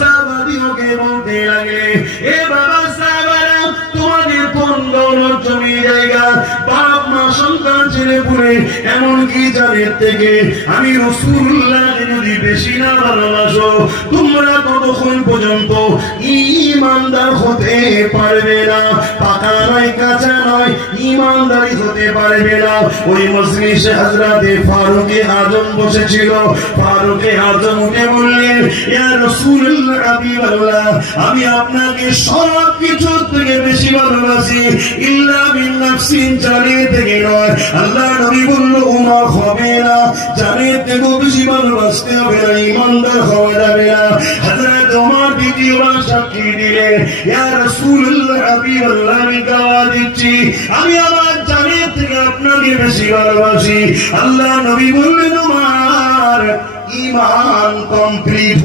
সাহাবাদিওকে বলতে লাগলে, এ বাবা সাহাবারা, তোমাদের পঙ্গর জমি জায়গা, বাপ মা সন্তান ছেলে পুলে, এমনকি যাদের থেকে আমি রাসূলুল্লাহ যদি বেশি না ভালোবাসো, তোমরা ততক্ষণ পর্যন্ত ঈমানদার হতে পারবে না। পাকা নয়, কাঁচা নয়, ঈমানদারি হতে পারবে না। ওই মজলিসে হযরতে ফারুকে আজম বসেছিল। ফারুকে আজম উঠে বললেন, ইয়া রাসূলুল্লাহ, হাবিবাল্লাহ, আমি আপনাকে সব কিছু থেকে বেশি ভালোবাসি, ইল্লা মিন নাফসিন, জানের থেকে নয়। আল্লাহ নবী বলল, উমর হবে না, জানের থেকে বেশি ভালোবাসতে হবে না, ঈমানদার হওয়া যাবে না। হযরত ওমর দ্বিতীয়বার সাক্ষী দিলেন, ইয়া রাসূলুল্লাহ, হাবিবাল্লাহ, আমি দাওয়াত দিচ্ছি, আমি আমার জানের থেকে আপনাকে বেশি ভালোবাসি। আল্লাহ নবী বললেন, ওমর, ঈমান কমপ্লিট।